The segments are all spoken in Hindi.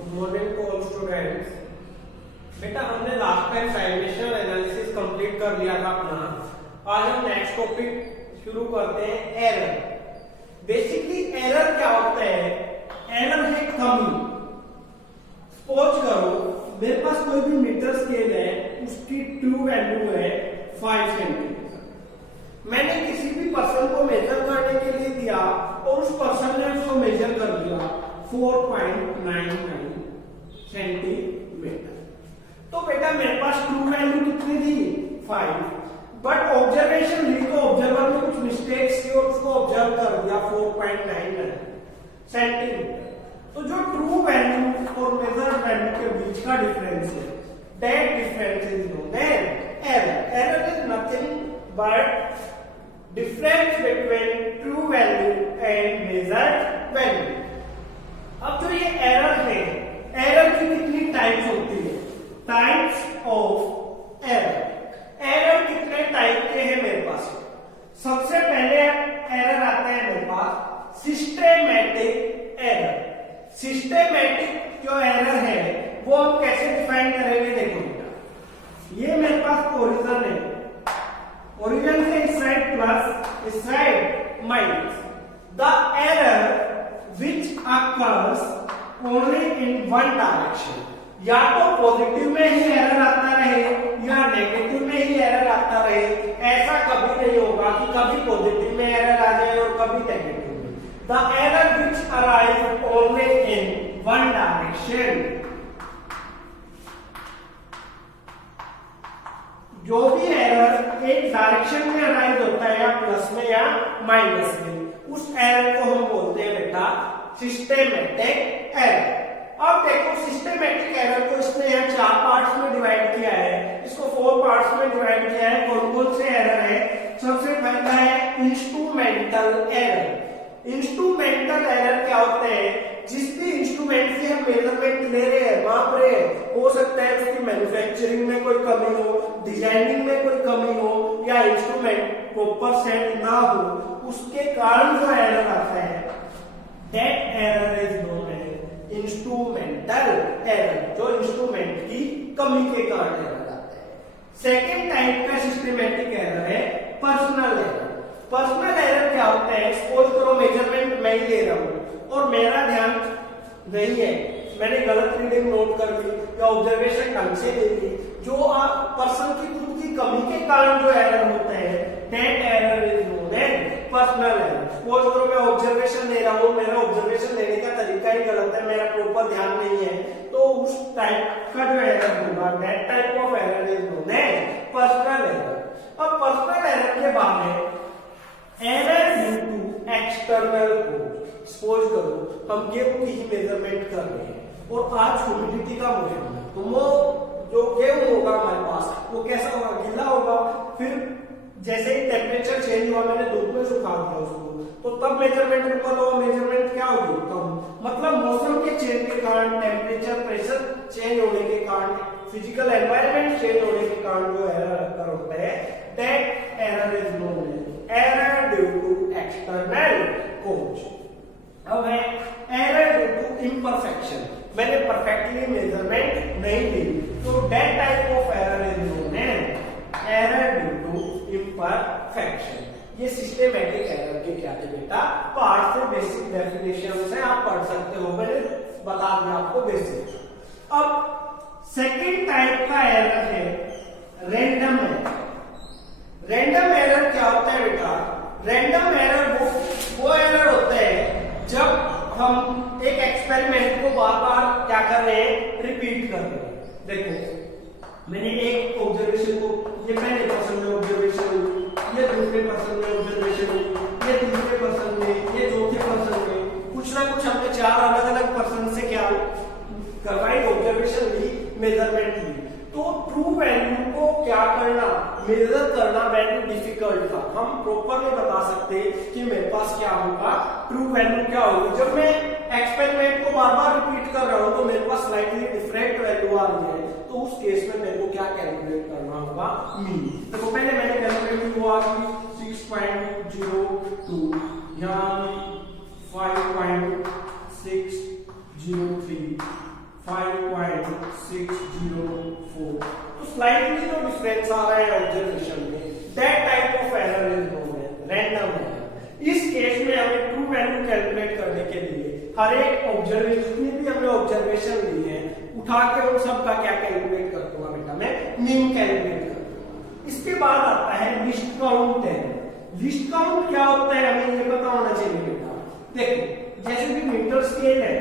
Good morning to all students. बेटा हमने last time dimensional analysis complete कर लिया था अपना। आज हम नेक्स्ट टॉपिक शुरू करते हैं, एरर। बेसिकली एरर क्या होता है? एरर है कमी। सपोज करो मेरे पास कोई भी मीटर स्केल है, उसकी ट्रू वैल्यू है 5 सेंटीमीटर। मैंने किसी भी पर्सन को मेजर करने के लिए दिया और उस पर्सन ने उसको मेजर कर दिया 4.99 सेंटीमीटर। तो बेटा मेरे पास ट्रू वैल्यू कितनी थी? 5। बट ऑब्जर्वेशन ली तो ऑब्जर्वर ने कुछ मिस्टेक्स की और उसको ऑब्जर्व कर दिया 4.99 सेंटीमीटर। तो जो ट्रू वैल्यू और मेजर्ड वैल्यू के बीच का डिफरेंस है, that difference is known as error. Error is nothing but difference between true value and measured value. अब जो ये एरर है, एरर की कितनी टाइप्स होती है? Types of error. एरर कितने टाइप के हैं मेरे पास? सबसे पहले एरर आता है मेरे पास सिस्टेमेटिक एरर। सिस्टेमेटिक जो एरर है वो हम कैसे डिफाइन करेंगे? देखो बेटा, ये मेरे पास ओरिजिन है, ओरिजिन से इस साइड प्लस, इस side minus. The error which occurs only in one direction, या तो पॉजिटिव में ही एरर आता रहे या नेगेटिव में ही एरर आता रहे। ऐसा कभी नहीं होगा कि कभी पॉजिटिव में एरर आ जाए और कभी नेगेटिव में। The error which arise only in one direction, जो भी एरर एक डायरेक्शन में अराइज होता है, या प्लस में या माइनस में, उस एरर को हम बोलते हैं बेटा सिस्टेमेटिक एरर। अब देखो सिस्टेमेटिक एरर को इसने यहाँ 4 पार्ट्स में डिवाइड किया है, इसको 4 पार्ट्स में डिवाइड किया है। कौन कौन से एरर है? सबसे पहला है इंस्ट्रूमेंटल एरर। इंस्ट्रूमेंटल एरर क्या होते हैं? जिस भी इंस्ट्रूमेंट से हम मेजरमेंट ले रहे हैं, माप रहे हैं, हो सकता है उसकी मैन्युफैक्चरिंग में कोई कमी हो, डिजाइनिंग में कोई कमी हो, या इंस्ट्रूमेंट प्रॉपर सेट ना हो, उसके कारण जो एरर आता है, that error is known as instrumental error, जो इंस्ट्रूमेंट की कमी के कारण एरर आता है। सेकेंड टाइप का सिस्टेमेटिक एरर है पर्सनल एरर। पर्सनल एरर क्या होता है? सपोज करो मेजरमेंट मैं ही ले रहा हूं और मेरा ध्यान नहीं है, मैंने गलत रीडिंग नोट कर ली या ऑब्जर्वेशन ढंग से ले ली, जो आप पर्सन की खुद की कमी के कारण जो एरर होता है, that error is known as personal error. Suppose करो मैं ऑब्जर्वेशन ले रहा हूं, मेरा ऑब्जर्वेशन लेने का तरीका ही गलत है, मेरा प्रॉपर ध्यान नहीं है, तो उस टाइप का जो एरर होगा, that type of error is known as personal error. अब पर्सनल एरर के बाद है error due to external cause. Suppose करो हम गेहूं की ही मेजरमेंट कर रहे हैं और आज ह्यूमिडिटी का मौसम है, तो वो जो गेहूं होगा हमारे पास वो कैसा होगा? गीला होगा। फिर जैसे ही टेम्परेचर चेंज हुआ, मैंने धूप में सुखा दिया उसको, तो तब मेजरमेंट ऊपर हुआ, मेजरमेंट क्या होगी? कम। मतलब मौसम के चेंज के कारण, टेम्परेचर प्रेशर चेंज होने के कारण, फिजिकल एनवायरनमेंट चेंज होने के कारण जो एरर होता है, that error is known as error due to external cause. अब है एरर ड्यू टू इम्परफेक्शन। मैंने परफेक्टली मेजरमेंट नहीं ली, तो that type of error is known as error due to imperfection. ये सिस्टेमेटिक एरर के क्या थे बेटा? पार्ट से बेसिक डेफिनेशन से आप पढ़ सकते हो, मैंने बता दिया आपको बेसिक। अब सेकंड टाइप का एरर है रैंडम एरर। रैंडम एरर क्या होता है बेटा? रैंडम एरर वो एरर होता है जब हम एक एक्सपेरिमेंट को बार बार क्या कर रहे हैं? रिपीट कर रहे हैं। देखो मैंने एक ऑब्जर्वेशन को, ये पहले पर्सन में ऑब्जर्वेशन हुई, ये दूसरे पर्सन में ऑब्जर्वेशन हुई, ये तीसरे पर्सन में, ये चौथे पर्सन में, कुछ ना कुछ हमने 4 अलग अलग पर्सन से क्या करवाई? ऑब्जर्वेशन ली, मेजरमेंट ली। तो ट्रू वैल्यू को क्या करना, मेजर करना वैल्यू डिफिकल्ट था। हम प्रॉपर नहीं बता सकते कि मेरे पास क्या होगा, ट्रू वैल्यू क्या होगी। जब मैं एक्सपेरिमेंट को बार बार रिपीट कर रहा हूं तो मेरे पास स्लाइटली डिफरेंट वैल्यू आ रही है, तो उस केस में मेरे को क्या कैलकुलेट करना होगा? मीन। देखो पहले मैंने कैलकुलेट की, वो आ गई 6.02, यहाँ 5.603, 5.604। तो स्लाइटली जो डिफरेंस आ रहा है ऑब्जर्वेशन में, that type of error is known as random error. इस केस में हमें ट्रू वैल्यू कैलकुलेट करने के लिए हर एक ऑब्जर्वेशन, जितनी भी हमने ऑब्जर्वेशन ली है, उठा के उन सब का क्या कैलकुलेट कर दूंगा बेटा, मैं मीन कैलकुलेट कर दूंगा। इसके बाद आता है least count error. Least count क्या होता है हमें ये पता होना चाहिए बेटा। देखो जैसे कि मीटर स्केल है,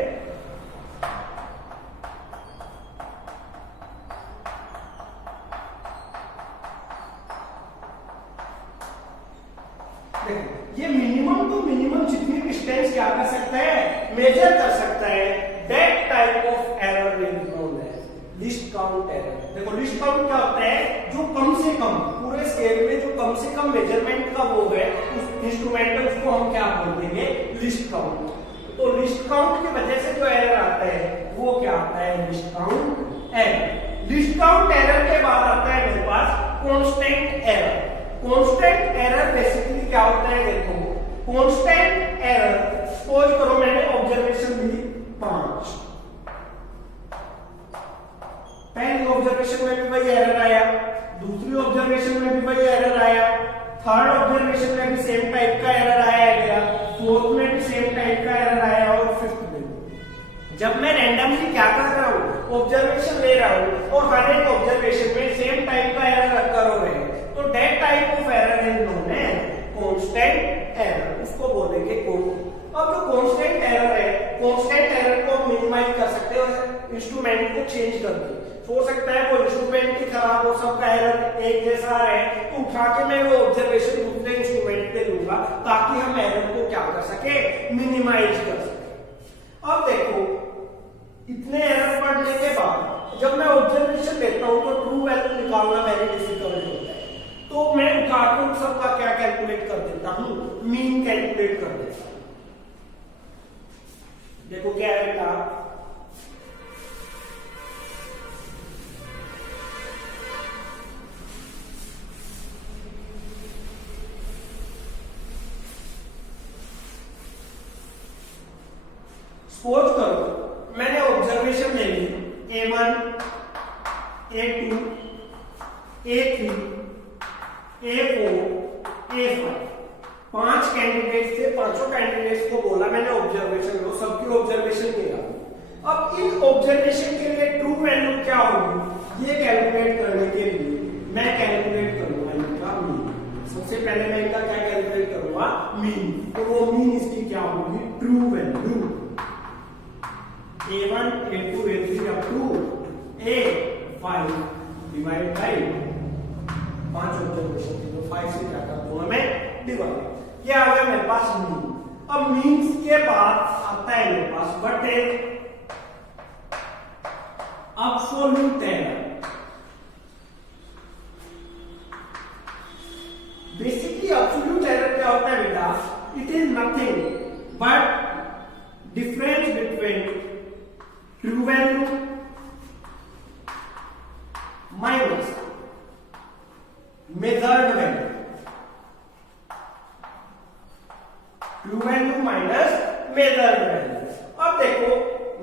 ये मिनिमम टू मिनिमम जितनी डिस्टेंस क्या कर सकता है, मेजर कर सकता है, that type of error is known as least count error. देखो लिस्ट काउंट क्या होता है, जो कम से कम पूरे स्केल में जो कम से कम मेजरमेंट का वो है उस इंस्ट्रूमेंटल को हम क्या बोल देंगे, लिस्ट काउंट। तो लिस्ट काउंट की वजह से जो एरर आता है वो क्या आता है, least count error. Least count error के बाद आता है मेरे पास constant error. Constant error basically क्या होता है, देखो कांस्टेंट एरर, सपोज करो मैंने ऑब्जर्वेशन ली 5, पहली ऑब्जर्वेशन में भी वही एरर आया, दूसरी ऑब्जर्वेशन में भी वही एरर आया, थर्ड ऑब्जर्वेशन में भी सेम टाइप का एरर आया गया, फोर्थ में भी सेम टाइप का एरर आया, और फिफ्थ में। जब मैं रैंडमली क्या कर रहा हूँ, ऑब्जर्वेशन ले रहा हूँ और हर एक ऑब्जर्वेशन में सेम टाइप का एरर अकर हो रहे हैं, तो that type of error is known as constant error, उसको बोलेंगे कांस्टेंट। अब जो कांस्टेंट एरर है, कांस्टेंट एरर को मिनिमाइज कर सकते हो इंस्ट्रूमेंट को चेंज करके। हो सकता है वो इंस्ट्रूमेंट ही खराब हो, सबका एरर एक जैसा है, तो उठा के मैं वो ऑब्जर्वेशन दूसरे इंस्ट्रूमेंट पे लूंगा ताकि हम एरर को क्या कर सके, मिनिमाइज कर सके। अब देखो इतने एरर पढ़ने के बाद जब मैं ऑब्जर्वेशन लेता हूं तो ट्रू वैल्यू निकालना वेरी डिफिकल्ट होता है, तो मैं उठा के उन सब का क्या कैलकुलेट कर देता हूं, मीन कैलकुलेट कर देता हूं। देखो क्या है बेटा, सपोज करो मैंने ऑब्जर्वेशन ले ली A1, A2, A3, A4, A5, 5 candidate थे, पांचों कैंडिडेट्स को बोला मैंने ऑब्जर्वेशन लो, सबकी ऑब्जर्वेशन लिया। अब इन ऑब्जर्वेशन के लिए ट्रू वैल्यू क्या होगी, ये कैलकुलेट करने के लिए मैं कैलकुलेट करूंगा इनका मीन। सबसे पहले मैं इनका क्या कैलकुलेट करूंगा, मीन। तो वो मीन इसकी क्या होगी, true value. A1, A2, A3 up to A5 divide by 5 observation, तो 5 से क्या कर दूंगा मैं, डिवाइड। ये आ गया मेरे पास मीन। अब मीन्स के बाद आता है मेरे पास what is absolute error. Basically absolute error क्या होता है बेटा, it is nothing but difference between true value minus measured value, true value minus measured value. अब देखो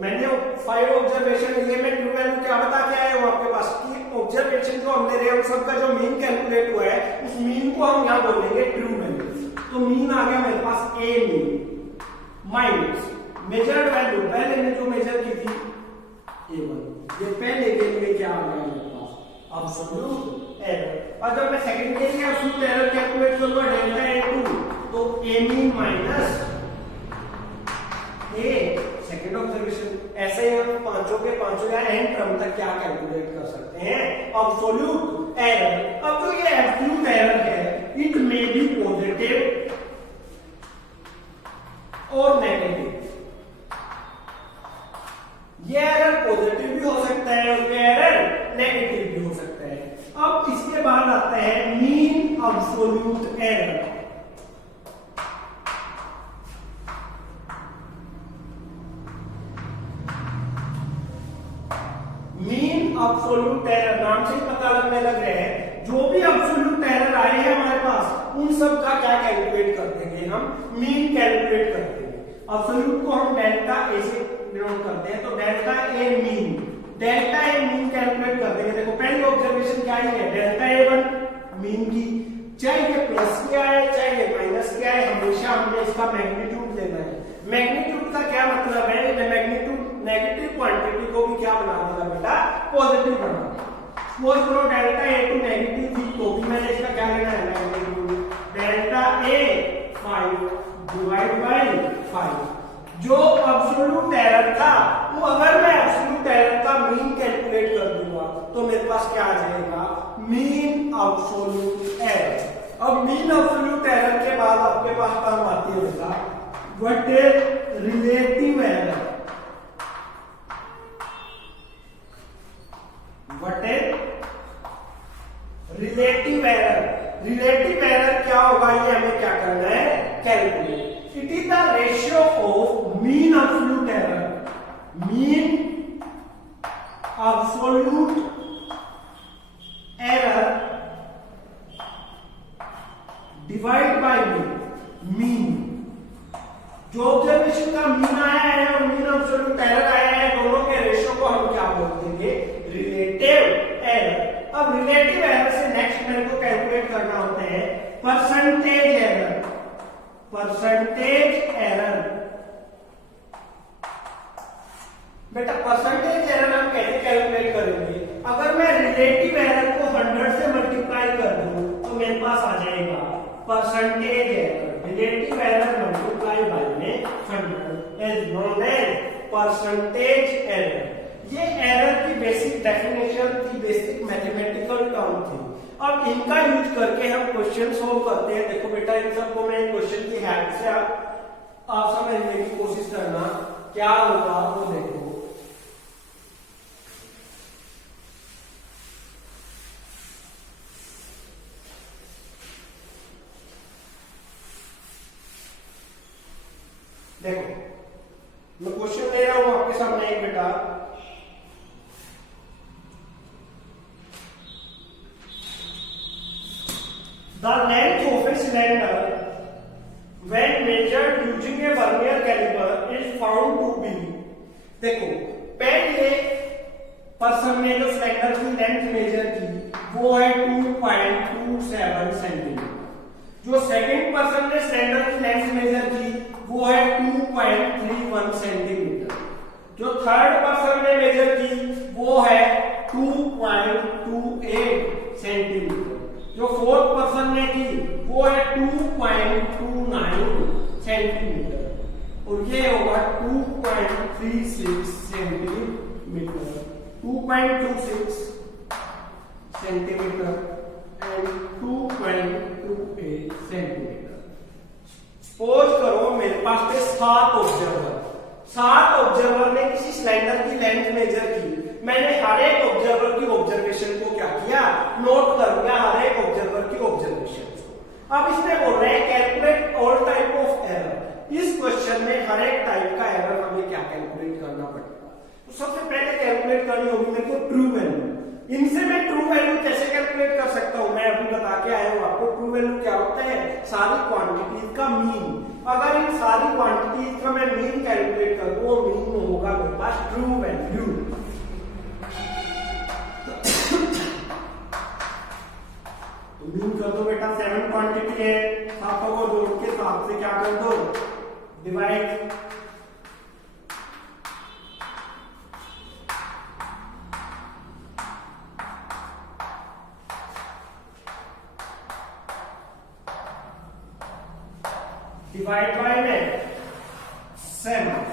मैंने 5 ऑब्जर्वेशन लिए, मैं ट्रू वैल्यू क्या बता के आया हूं आपके पास कि ऑब्जर्वेशन जो हमने लिए उन सबका जो मीन कैलकुलेट हुआ है उस मीन को हम यहां बोलेंगे ट्रू वैल्यू। तो मीन आ गया मेरे पास ए मीन माइनस मेजर्ड वैल्यू, पहले ने जो मेजर की थी A1, ये पहले के लिए क्या आ गया मेरे पास, एब्सोल्यूट एरर। और जब मैं सेकंड के लिए एब्सोल्यूट एरर कैलकुलेट करूंगा डेल्टा A2, तो A mean minus A second observation. ऐसे ही हम पांचों के पांचों या एन टर्म तक क्या कैलकुलेट कर सकते हैं, एब्सोल्यूट एरर। अब जो ये एब्सोल्यूट एरर है, इट मे बी पॉजिटिव और नेगेटिव। ये एरर पॉजिटिव भी हो सकता है और ये एरर नेगेटिव भी हो सकता है। अब इसके बाद आता है mean absolute error. Mean absolute error नाम से ही पता लगने लग रहा है, जो भी एब्सोल्यूट एरर आए हैं हमारे पास उन सब का क्या कैलकुलेट कर देंगे, हम मीन कैलकुलेट कर देंगे। एब्सोल्यूट को हम डेल्टा ए से डिनोट करते हैं। तो डेल्टा ए मीन कैलकुलेट कर देंगे। देखो पहली ऑब्जर्वेशन क्या है, डेल्टा ए1 मीन की, चाहे ये प्लस क्या है चाहे ये माइनस क्या है, हमेशा हमने इसका मैग्नीट्यूड लेना है। मैग्नीट्यूड का क्या मतलब है, मैग्नीट्यूड नेगेटिव क्वांटिटी को भी क्या बना देगा बेटा, पॉजिटिव बना देगा। सपोज करो डेल्टा ए2 नेगेटिव थी तो भी मैंने इसका क्या लेना है, magnitude delta A 5 divide by 5। जो एब्सोल्यूट एरर था वो अगर मैं एब्सोल्यूट एरर का मीन कैलकुलेट कर दूंगा तो मेरे पास क्या आ जाएगा, मीन एब्सोल्यूट एरर। अब मीन एब्सोल्यूट एरर के बाद आपके पास टर्म आती है बेटा what is relative error. What is relative error. Relative error क्या होगा, ये हमें क्या करना है, calculate. It is the ratio of mean absolute error, mean absolute error divided by mean। जो ऑब्जर्वेशन का मीन आया है और मीन एब्सोल्यूट एरर आया है, दोनों के रेशियो को हम क्या बोल देंगे, रिलेटिव एरर। अब रिलेटिव एरर से नेक्स्ट मेरे को कैलकुलेट करना होता है परसेंटेज एरर। परसेंटेज एरर बेटा, परसेंटेज एरर हम कैसे कैलकुलेट करेंगे, अगर मैं रिलेटिव एरर को 100 से मल्टीप्लाई कर दूं तो मेरे पास आ जाएगा percentage error. Relative error multiply by में 100 is known as percentage error. ये एरर की बेसिक डेफिनेशन थी, बेसिक मैथमेटिकल टर्म थी। अब इनका यूज करके हम क्वेश्चन सोल्व करते हैं। देखो बेटा इन सबको मैं क्वेश्चन की हेल्प से आप समझने की कोशिश करना, क्या होगा वो देखो। देखो मैं क्वेश्चन ले रहा हूं आपके सामने एक बेटा, the length of a cylinder when measured using a vernier caliper is found to be। देखो पहले पर्सन ने जो सिलेंडर की लेंथ मेजर की वो है 2.27 सेंटीमीटर। जो सेकंड पर्सन ने सिलेंडर की लेंथ मेजर की वो है 2.31 सेंटीमीटर। जो थर्ड पर्सन ने मेजर की वो है 2.28 सेंटीमीटर। जो फोर्थ पर्सन ने की वो है 2.29 सेंटीमीटर और ये होगा 2.36 centimetre, 2.26 centimetre and 2.28 centimetre. Suppose करो मेरे पास थे 7 ऑब्जर्वर ने किसी सिलेंडर की लेंथ मेजर की। मैंने हर एक ऑब्जर्वर की ऑब्जर्वेशन को क्या किया, नोट कर लिया, हर एक ऑब्जर्वर की ऑब्जर्वेशन को। अब इसमें बोल रहे हैं calculate all type of error. इस क्वेश्चन में हर एक टाइप का एरर हमें क्या कैलकुलेट करना पड़ेगा। तो सबसे पहले कैलकुलेट करनी होगी मेरे को ट्रू वैल्यू। इनसे मैं ट्रू वैल्यू कैसे कैलकुलेट कर सकता हूं, मैं अभी बता के आया हूं आपको। ट्रू वैल्यू क्या होता है, सारी क्वांटिटीज का मीन। अगर इन सारी क्वांटिटीज का मैं मीन कैलकुलेट करूं वो मीन होगा मेरे पास ट्रू वैल्यू। मीन कर दो बेटा, 7 क्वांटिटी है, सातों को जोड़ के 7 से क्या कर दो, डिवाइड। डिवाइड बाय में 7।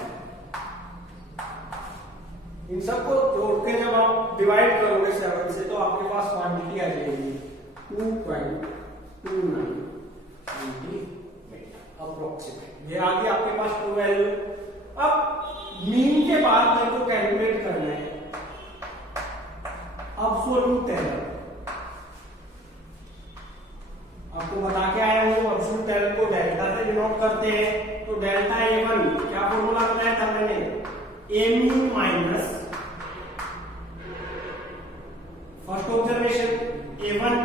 इन सबको जोड़ के जब आप डिवाइड करोगे 7 से तो आपके पास क्वांटिटी आ जाएगी 2.29 अप्रोक्सीमेट। ये आ गई आपके पास ट्रू वैल्यू। अब मीन के बाद मेरे को कैलकुलेट करना है एब्सोल्यूट एरर। आपको बता के आया हूं एब्सोल्यूट एरर को डेल्टा से डिनोट करते हैं। तो डेल्टा A1 क्या फॉर्मूला बताया था मैंने, a mean minus first observation A1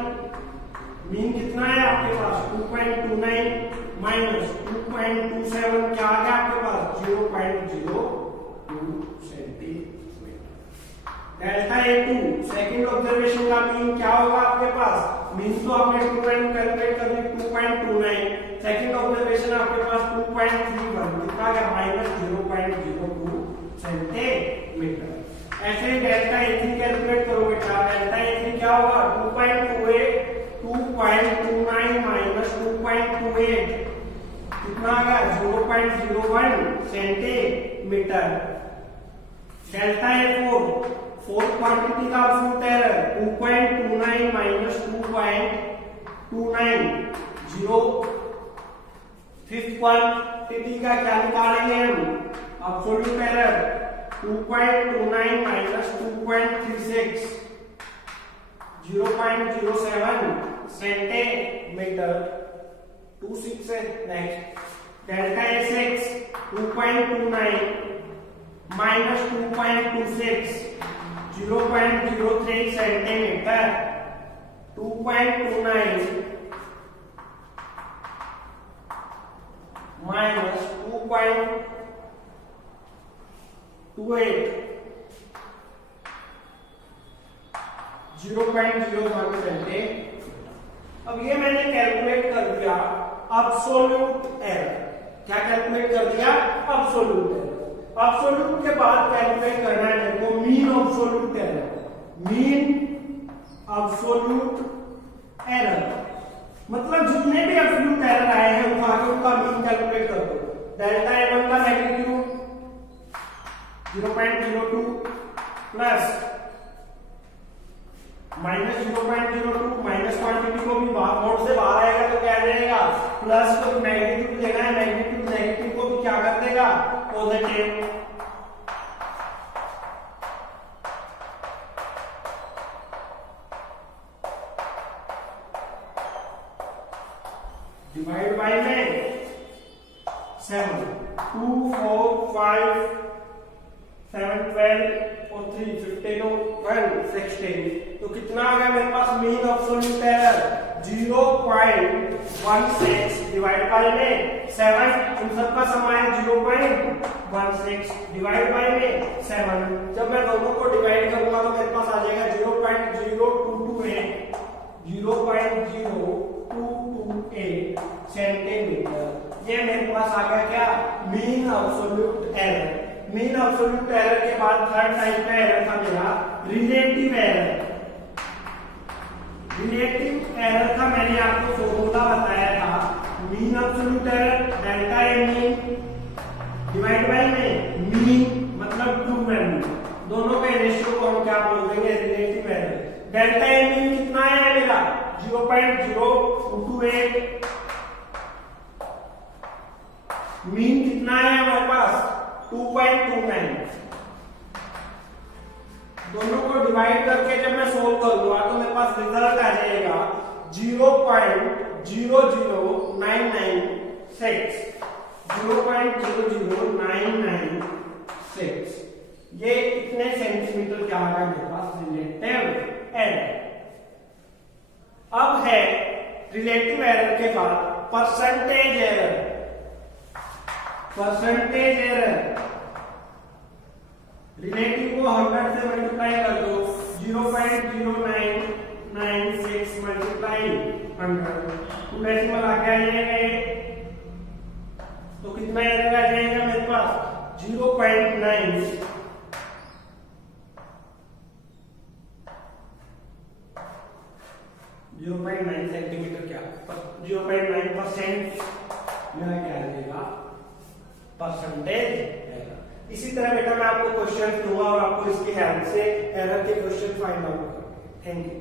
mean कितना है आपके पास 2.29 माइनस 2.27 क्या आ गया आपके पास 0.02 centimetre. Delta A2 second observation का मीन क्या होगा आपके पास? मीन तो आपने 2 वैल्यू कैलकुलेट कर ली 2.29, सेकंड ऑब्जर्वेशन आपके पास 2.31, कितना गया -0.02 सेंटीमीटर। ऐसे ही डेल्टा A3 कैलकुलेट करो बेटा, डेल्टा A3 क्या होगा 2.29 -2.28 कितना आ गया 0.01 centimetre. Delta A4 fourth quantity का एब्सोल्यूट एरर 2.29 -2.29 0। फिफ्थ क्वांटिटी का क्या निकालेंगे हम? Absolute error 2.29 -2.36 0.07 centimetre. 26 है next. Delta A6 2.29 -2.26 0.03 centimetre. 2.29 -2.28 0.01 centimetre. अब ये मैंने कैलकुलेट कर दिया एब्सोल्यूट एरर। क्या कैलकुलेट कर दिया? Absolute error. एब्सोल्यूट के बाद कैलकुलेट करना है मेरे को mean absolute error. Mean absolute error मतलब जितने भी एब्सोल्यूट एरर आए हैं उठा के उनका मीन कैलकुलेट कर दो। डेल्टा A1 का मैग्नीट्यूड 0.02 प्लस -0.02 माइनस क्वांटिटी को भी नोट से बाहर आएगा तो क्या आ जाएगा प्लस, को मैग्नीट्यूड लेना है, मैग्नीट्यूड नेगेटिव को भी क्या कर देगा पॉजिटिव। डिवाइड बाय में 7 2 4 5 7 12 और 3 15 और 1 16 तो कितना आ गया मेरे पास mean absolute error 0.16 divide by में 7 इन सबका सम आया 0.16 डिवाइड बाय में 7। जब मैं दोनों को डिवाइड करूंगा तो मेरे पास आ जाएगा 0.0228 सेंटीमीटर। ये मेरे पास आ गया क्या mean absolute error. Mean absolute error के बाद थर्ड टाइप का एरर था मेरा रिलेटिव एरर। रिलेटिव एरर का मैंने आपको फॉर्मूला बताया था mean absolute error delta A mean divide by में मीन मतलब ट्रू वैल्यू दोनों के रेशियो को हम क्या बोल देंगे relative error. Delta A mean कितना है मेरा 0.028। मीन कितना है हमारे पास 2.29। दोनों को डिवाइड करके जब मैं सोल्व करूंगा तो मेरे पास रिजल्ट आ जाएगा 0.00996 0.00996। ये कितने सेंटीमीटर क्या आ गया मेरे पास रिलेटिव एरर। अब है रिलेटिव एरर के बाद percentage error. Percentage error relative को 100 से मल्टीप्लाई कर दो 0.0996 मल्टीप्लाई 100 टू डेसिमल आ जाएगा तो कितना एरर आ जाएगा मेरे पास 0.9 सेंटीमीटर क्या 0.9% मेरा क्या आ जाएगा परसेंटेज एरर। इसी तरह बेटा मैं आपको क्वेश्चन दूंगा और आपको इसके हेल्प से एरर के क्वेश्चन फाइंड आउट करूंगा। Thank you.